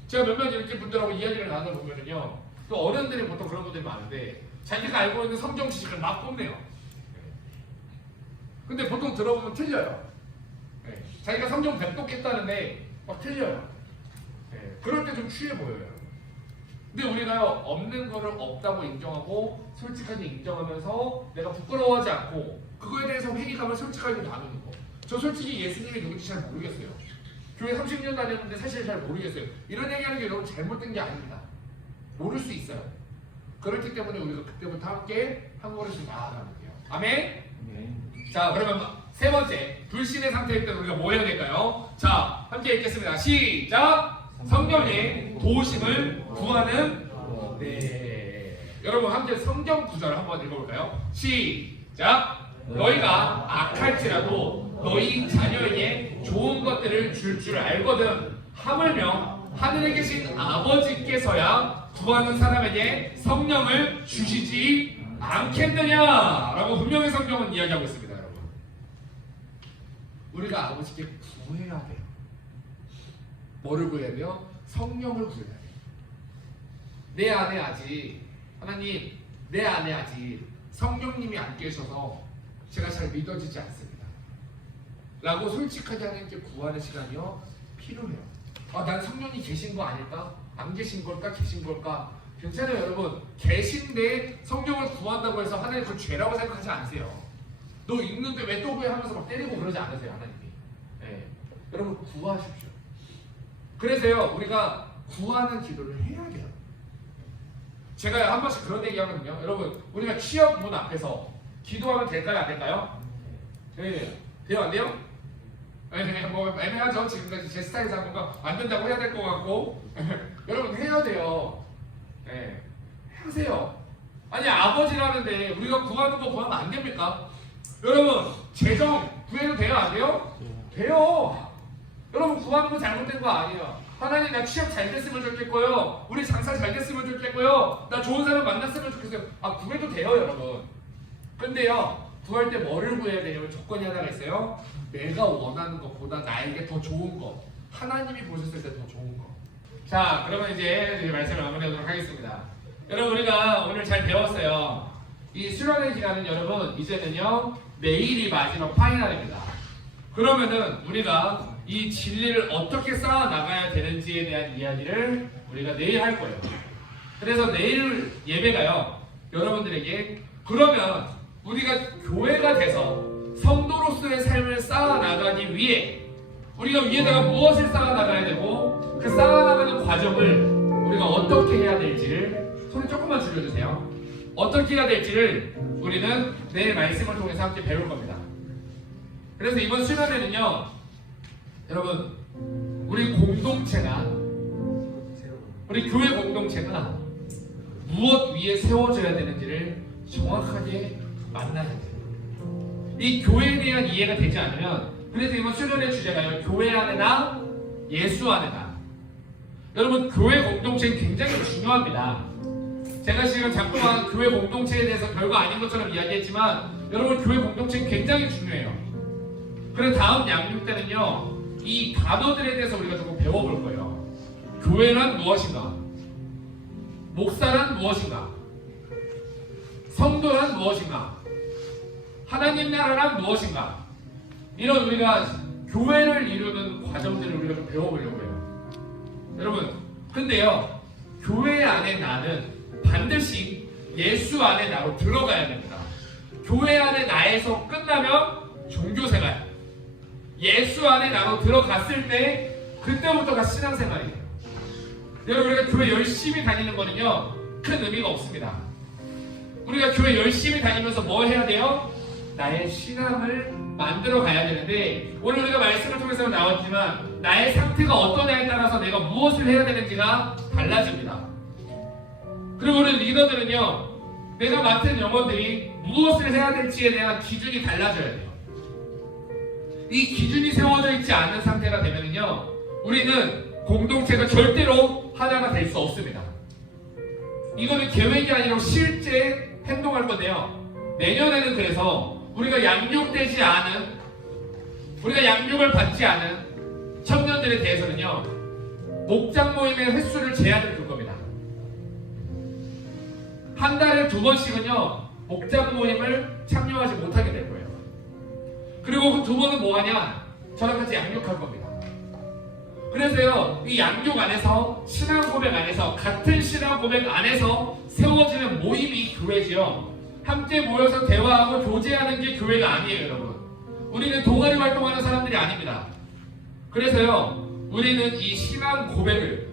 제가 몇몇 이렇게 분들하고 이야기를 나눠보면요 또 어른들이 보통 그런 분들이 많은데 자기가 알고 있는 성경 지식을 막 뽐내요. 네. 근데 보통 들어보면 틀려요. 네. 자기가 성경 백독했다는데 막 틀려요. 네. 그럴 때 좀 취해 보여요. 근데 우리가요 없는 거를 없다고 인정하고 솔직하게 인정하면서 내가 부끄러워하지 않고 그거에 대해서 회의감을 솔직하게 나누는 거. 저 솔직히 예수님이 누군지 잘 모르겠어요. 교회 30년 다녔는데 사실 잘 모르겠어요. 이런 얘기하는 게 여러분 잘못된 게 아닙니다. 모를 수 있어요. 그렇기 때문에 우리가 그때부터 함께 한 걸음씩 나아가면 돼요. 아멘? 자 그러면 세 번째 불신의 상태일 때 우리가 뭐 해야 될까요? 자 함께 읽겠습니다. 시작! 성령의 도우심을 구하는 네. 여러분 함께 성경 구절을 한번 읽어볼까요? 시작! 너희가 악할지라도 너희 자녀에게 좋은 것들을 줄 알거든 하물며 하늘에 계신 아버지께서야 구하는 사람에게 성령을 주시지 않겠느냐 라고 분명히 성경은 이야기하고 있습니다. 여러분 우리가 아버지께 구해야 돼요. 뭐를 구해야 돼요? 성령을 구해야 돼요. 내 안에 아직 하나님 내 안에 아직 성령님이 안 계셔서 제가 잘 믿어지지 않습니다 라고 솔직하게 하나님께 구하는 시간이요 필요해요. 난 성령이 계신 거 아닐까? 안 계신 걸까? 계신 걸까? 괜찮아요 여러분. 계신데 성령을 구한다고 해서 하나님 그 죄라고 생각하지 않으세요. 너 있는데 왜 또 구해 하면서 막 때리고 그러지 않으세요 하나님이. 네. 여러분 구하십시오. 그래서요 우리가 구하는 기도를 해야 돼요. 제가 한 번씩 그런 얘기 하거든요. 여러분 우리가 취업 문 앞에서 기도하면 될까요? 안 될까요? 네. 돼요? 안 돼요? 네, 뭐 애매하죠. 지금까지 제 스타일상 뭔가 안 된다고 해야 될 것 같고 여러분 해야 돼요. 네. 하세요. 아니 아버지라는데 우리가 구하는 거 구하면 안 됩니까? 여러분 재정 구해도 돼요? 안 돼요? 돼요. 여러분 구하는 거 잘못된 거 아니에요. 하나님 나 취업 잘 됐으면 좋겠고요. 우리 장사 잘 됐으면 좋겠고요. 나 좋은 사람 만났으면 좋겠어요. 구해도 돼요 여러분. 근데요 구할 때 뭐를 구해야 되냐면 조건이 하나가 있어요. 내가 원하는 것보다 나에게 더 좋은 것. 하나님이 보셨을 때 더 좋은 것. 자 그러면 이제 말씀을 마무리하도록 하겠습니다. 여러분 우리가 오늘 잘 배웠어요. 이 수련의 기간은 여러분 이제는요 내일이 마지막 파이널입니다. 그러면은 우리가 이 진리를 어떻게 쌓아 나가야 되는지에 대한 이야기를 우리가 내일 할 거예요. 그래서 내일 예배가요 여러분들에게 그러면 우리가 교회가 돼서 성도로서의 삶을 쌓아 나가기 위해 우리가 위에다가 무엇을 쌓아 나가야 되고 그 쌓아 나가는 과정을 우리가 어떻게 해야 될지를 소리 조금만 줄여주세요. 어떻게 해야 될지를 우리는 내일 말씀을 통해서 함께 배울 겁니다. 그래서 이번 수련회는요 여러분 우리 공동체가 우리 교회 공동체가 무엇 위에 세워져야 되는지를 정확하게 만나야 돼요. 이 교회에 대한 이해가 되지 않으면 그래서 이번 수련의 주제가요 교회 안에나 예수 안에나. 여러분 교회 공동체는 굉장히 중요합니다. 제가 지금 자꾸만 교회 공동체에 대해서 별거 아닌 것처럼 이야기했지만 여러분 교회 공동체는 굉장히 중요해요. 그래서 다음 양육 때는요 이 단어들에 대해서 우리가 조금 배워볼 거예요. 교회란 무엇인가? 목사란 무엇인가? 성도란 무엇인가? 하나님 나라란 무엇인가? 이런 우리가 교회를 이루는 과정들을 우리가 좀 배워보려고 해요. 여러분, 근데요, 교회 안에 나는 반드시 예수 안에 나로 들어가야 됩니다. 교회 안에 나에서 끝나면 종교생활, 예수 안에 나로 들어갔을 때 그때부터가 신앙생활이에요. 여러분, 우리가 교회 열심히 다니는 거는요 큰 의미가 없습니다. 우리가 교회 열심히 다니면서 뭘 해야 돼요? 나의 신앙을 만들어 가야 되는데, 오늘 우리가 말씀을 통해서 나왔지만 나의 상태가 어떠냐에 따라서 내가 무엇을 해야 되는지가 달라집니다. 그리고 우리 리더들은요, 내가 맡은 영혼들이 무엇을 해야 될지에 대한 기준이 달라져야 돼요. 이 기준이 세워져 있지 않은 상태가 되면요, 우리는 공동체가 절대로 하나가 될 수 없습니다. 이거는 계획이 아니라 실제 행동할 건데요, 내년에는 그래서 우리가 양육되지 않은, 우리가 양육을 받지 않은 청년들에 대해서는요, 목장 모임의 횟수를 제한을 둘 겁니다. 한 달에 2번씩은요 목장 모임을 참여하지 못하게 될 거예요. 그리고 그 2번은 뭐 하냐? 저랑 같이 양육할 겁니다. 그래서요, 이 양육 안에서, 신앙 고백 안에서, 같은 신앙 고백 안에서 세워지는 모임이 교회지요. 함께 모여서 대화하고 교제하는 게 교회가 아니에요, 여러분. 우리는 동아리 활동하는 사람들이 아닙니다. 그래서요, 우리는 이 신앙 고백을,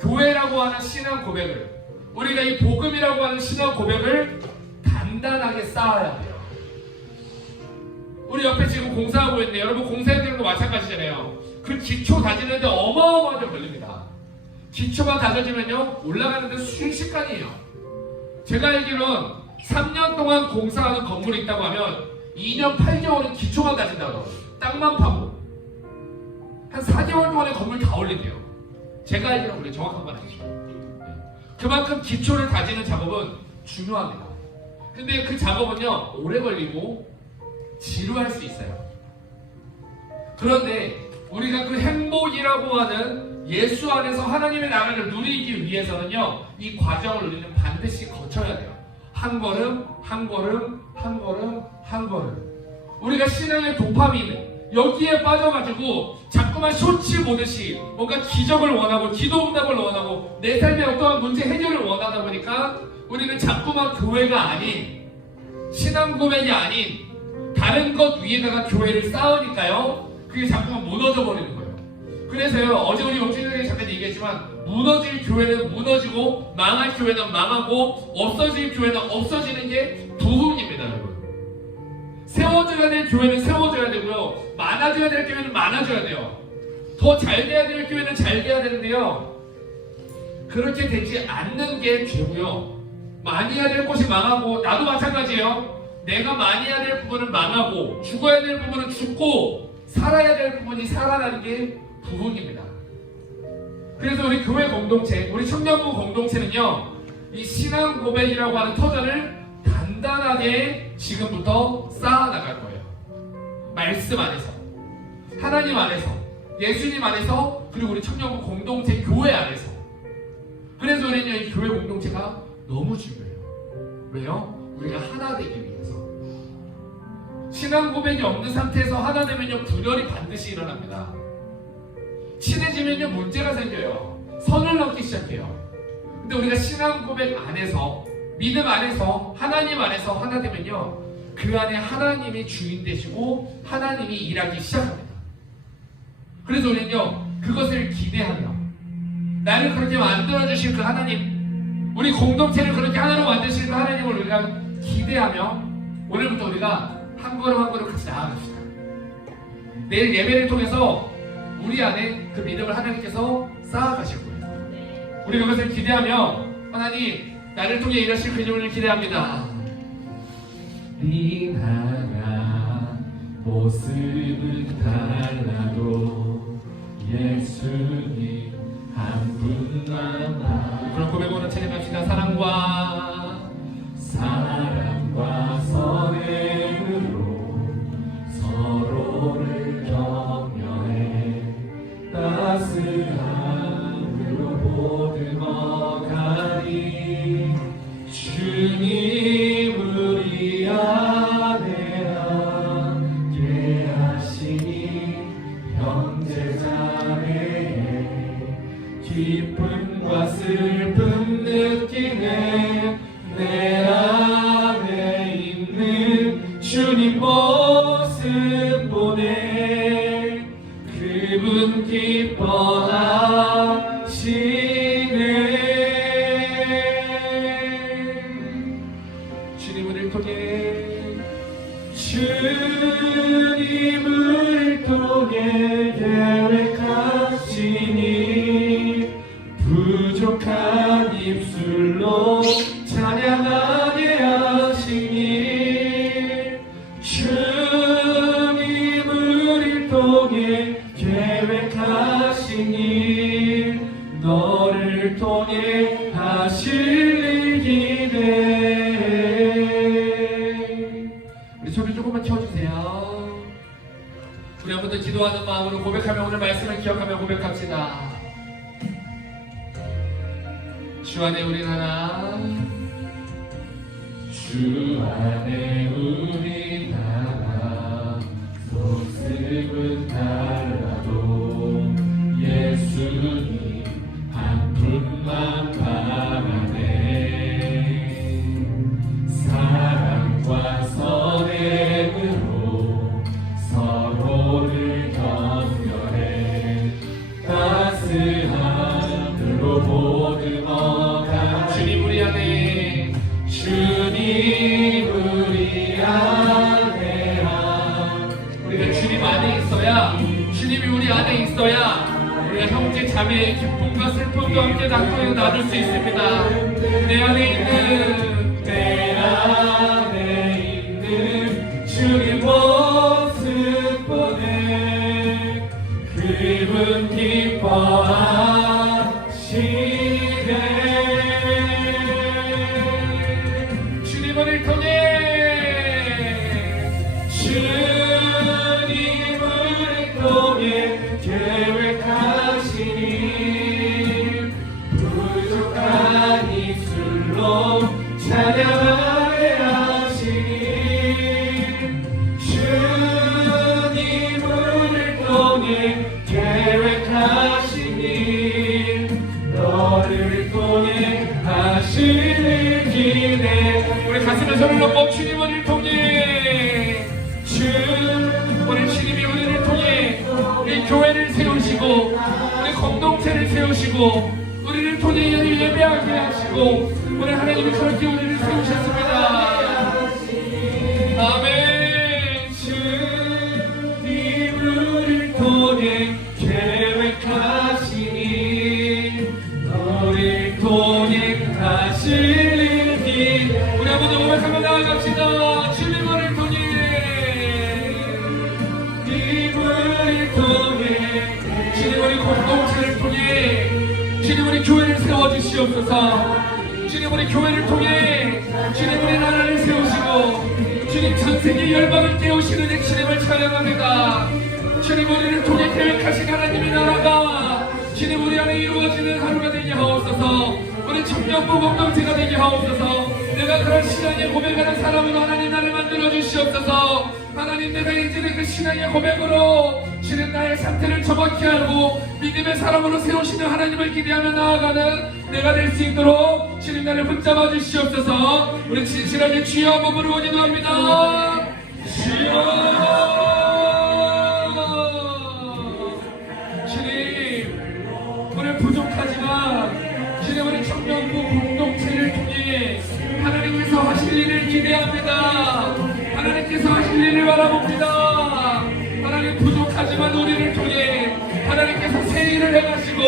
교회라고 하는 신앙 고백을, 우리가 이 복음이라고 하는 신앙 고백을 단단하게 쌓아야 돼요. 우리 옆에 지금 공사하고 있는데, 여러분 공사님들도 마찬가지잖아요. 그 기초 다지는데 어마어마하게 걸립니다. 기초가 다져지면요 올라가는데 수십 시간이에요. 제가 알기로는 3년 동안 공사하는 건물이 있다고 하면 2년 8개월은 기초만 다진다고, 땅만 파고 한 4개월 동안에 건물 다 올린대요. 제가 알기로는 그게 정확한 건 아니죠. 그만큼 기초를 다지는 작업은 중요합니다. 근데 그 작업은요 오래 걸리고 지루할 수 있어요. 그런데 우리가 그 행복이라고 하는 예수 안에서 하나님의 나라를 누리기 위해서는요, 이 과정을 우리는 반드시 거쳐야 돼요. 한 걸음 한 걸음 한 걸음 한 걸음. 우리가 신앙의 도파민, 여기에 빠져가지고 자꾸만 쇼츠 보듯이 뭔가 기적을 원하고 기도 응답을 원하고 내 삶의 어떠한 문제 해결을 원하다 보니까 우리는 자꾸만 교회가 아닌, 신앙 고백이 아닌 다른 것 위에다가 교회를 쌓으니까요, 그게 자꾸만 무너져 버리는 거예요. 그래서요, 어제 우리 용진들이 잠깐 얘기했지만, 무너질 교회는 무너지고 망할 교회는 망하고 없어질 교회는 없어지는 게 부흥입니다, 여러분. 세워져야 될 교회는 세워져야 되고요, 많아져야 될 교회는 많아져야 돼요. 더 잘 돼야 될 교회는 잘 돼야 되는데요, 그렇게 되지 않는 게 죄고요, 많이 해야 될 곳이 망하고, 나도 마찬가지예요. 내가 많이 해야 될 부분은 망하고, 죽어야 될 부분은 죽고, 살아야 될 부분이 살아나는 게 부흥입니다. 그래서 우리 교회 공동체, 우리 청년부 공동체는요, 이 신앙 고백이라고 하는 터전을 단단하게 지금부터 쌓아나갈 거예요. 말씀 안에서, 하나님 안에서, 예수님 안에서, 그리고 우리 청년부 공동체 교회 안에서. 그래서 우리는 이 교회 공동체가 너무 중요해요. 왜요? 우리가 하나 되기 위해서. 신앙 고백이 없는 상태에서 하나 되면요 분열이 반드시 일어납니다. 친해지면요 문제가 생겨요. 선을 넘기 시작해요. 근데 우리가 신앙 고백 안에서, 믿음 안에서, 하나님 안에서 하나 되면요, 그 안에 하나님이 주인 되시고 하나님이 일하기 시작합니다. 그래서 우리는요 그것을 기대하며, 나를 그렇게 만들어주실 그 하나님, 우리 공동체를 그렇게 하나로 만드실 그 하나님을 우리가 기대하며, 오늘부터 우리가 한 걸음 한 걸음 같이 나아갑시다. 내일 예배를 통해서 우리 안에 그 믿음을 하나님께서 쌓아가실 거예요. 우리 그것을 기대하며, 하나님 나를 통해 일하실 그 주님을 기대합니다. 빛나가 모습은 달라도 예수님 한 분만. 그런 고백 오늘 찬양합시다. 사랑과 선행으로 서로를 격려해 따스함으로 보듬어가니 주님 우리 안에 함께 하시니 형제자매의 주님 모습 보내 그분 기뻐하시네. 주님을 통해 주님을 통해 계획하시니 부족한 입술로 찬양하게 하시니 주님을 통해 계획하시니 너를 통해 하실 일 기대. 우리 소리 조금만 켜주세요. 우리 한번 더 기도하는 마음으로 고백하며 오늘 말씀을 기억하며 고백합시다. 주 안에 우린 하나, 주 안에 우린 하나, 모습은 달라도 예수님 한 분만 바라네. 사랑과 선행으로 서로를 경멸해 따스함으로 보듬어가. 주님 우리 안에, 주님 우리 안에. 우리가 주님 안에 있어야, 주님이 우리 안에 있어야 우리가 형제 자매의 기쁨과 슬픔도 함께 나눌 수 있습니다. 내 안에 있는 주님 모습 보내 그분 기뻐하시네. 주님을 통해, 주님을 통해 계획하시니 부족한 입술로 찬양하게 하시니 주님을 통해 계획하시니 너를 통해 하시는 길에. 우리 가슴에 손을 얹고 주님을 통해, 우리 주님이 우리를 통해 우리 교회를 세우시고 우리 공동체를 세우시고 우리를 통해 예배하게 하시고 우리 하나님이 그렇게 우리를 세우셨습니다. 아멘. 주님을 통해 계획하시니 너를 통해 하실 일. 우리 한번 더 고백하며 나아갑시다. 주님을 통해, 주님을 통해, 주님 우리 공동체를 통해 주님 우리 교회를 세워주시옵소서. 주님 우리 교회를 통해 주님 우리 나라를 세우시고 주님 전세계 열방을 깨우시는 이 주님을 찬양합니다. 주님 우리를 통해 계획하신 하나님의 나라가 주님 우리 안에 이루어지는 하루가 되게 하옵소서. 우리 청년부 공동체가 되게 하옵소서. 내가 그런 신앙의 고백하는 사람으로 하나님 나를 만들어 주시옵소서. 하나님 내가 이제는 그 신앙의 고백으로 주님 나의 상태를 정확히 알고 믿음의 사람으로 세우시는 하나님을 기대하며 나아가는 내가 될 수 있도록 주님 나를 붙잡아 주시옵소서. 우리 진실하게 주여 한번 부르고 기도합니다. 주여. 주님 오늘 부족하지만 주님 우리 청년부 공동체를 통해 하나님께서 하실 일을 기대합니다. 하나님께서 하실 일을 바라봅니다. 하나님 부족하지만 우리를 통해 하나님께서 새 일을 해가시고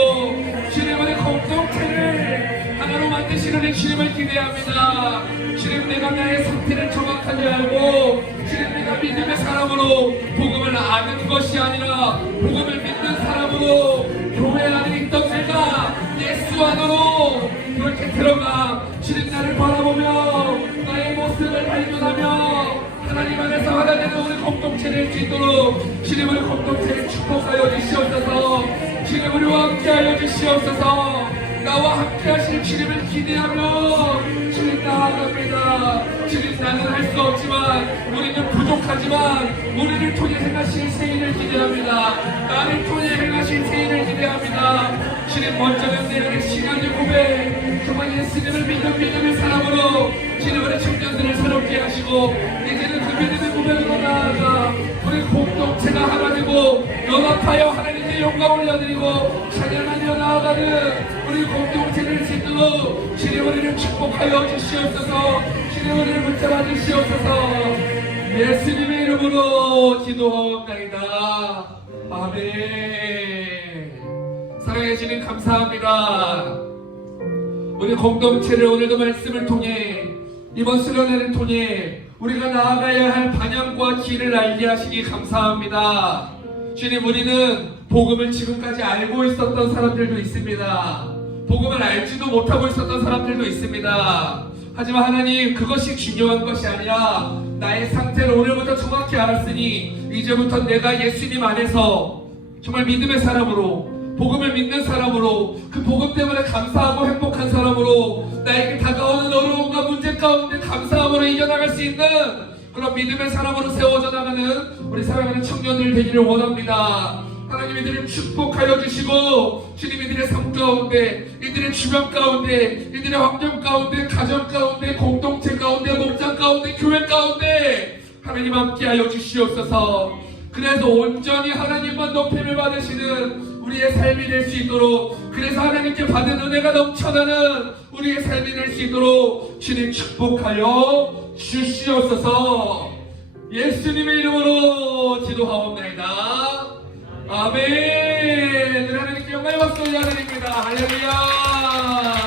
주님 우리 공동체를 하나로 만드시는 주님을 기대합니다. 주님 내가 나의 상태를 정확하게 알고 주님 내가 믿음의 사람으로 복음을 아는 것이 아니라 복음을 믿는 사람으로 교회 안에 있던 내가 예수 안으로 그렇게 들어가 주님 나를 바라보며 나의 모습을 발견하며 하나님 안에서 하나 되는 우리 공동체를 짓도록 주님 우리 공동체를 축복하여 주시옵소서. 주님 우리와 함께하여 주시옵소서. 나와 함께하실 주님을 기대하며 주님 나아갑니다. 주님 나는 할 수 없지만 우리는 부족하지만 우리를 통해 행하실 새 일을 기대합니다. 나를 통해 행하실 새 일을 기대합니다. 주님 먼저는 내 안에 신앙의 고백 정말 예수님을 믿는 믿음의 사람으로 주님 우리 청년들을 새롭게 하시고 이제는 그 믿음의 고백 연합하여 하나님께 영광 올려드리고 찬양하며 나아가는 우리 공동체를 짓도록 주님 우리를 축복하여 주시옵소서. 주님 우리를 붙잡아 주시옵소서. 예수님의 이름으로 기도하옵나이다. 아멘. 사랑해 주님 감사합니다. 우리 공동체를 오늘도 말씀을 통해 이번 수련회를 통해 우리가 나아가야 할 방향과 길을 알게 하시니 감사합니다. 주님, 우리는 복음을 지금까지 알고 있었던 사람들도 있습니다. 복음을 알지도 못하고 있었던 사람들도 있습니다. 하지만 하나님, 그것이 중요한 것이 아니라 나의 상태를 오늘부터 정확히 알았으니 이제부터 내가 예수님 안에서 정말 믿음의 사람으로, 복음을 믿는 사람으로, 그 복음 때문에 감사하고 행복한 사람으로, 나에게 다가오는 어려움과 문제 가운데 감사함으로 이겨나갈 수 있는 그런 믿음의 사람으로 세워져 나가는 우리 사랑하는 청년들 되기를 원합니다. 하나님, 이들을 축복하여 주시고 주님, 이들의 삶 가운데, 이들의 주변 가운데, 이들의 환경 가운데, 가정 가운데, 공동체 가운데, 목장 가운데, 교회 가운데 하나님 함께하여 주시옵소서. 그래서 온전히 하나님만 높임을 받으시는 우리의 삶이 될 수 있도록, 그래서 하나님께 받은 은혜가 넘쳐나는 우리의 삶이 될 수 있도록 주님 축복하여 주시옵소서. 예수님의 이름으로 기도하옵나이다. 아멘. 하나님께 영광의 박수 올려드립니다. 할렐루야.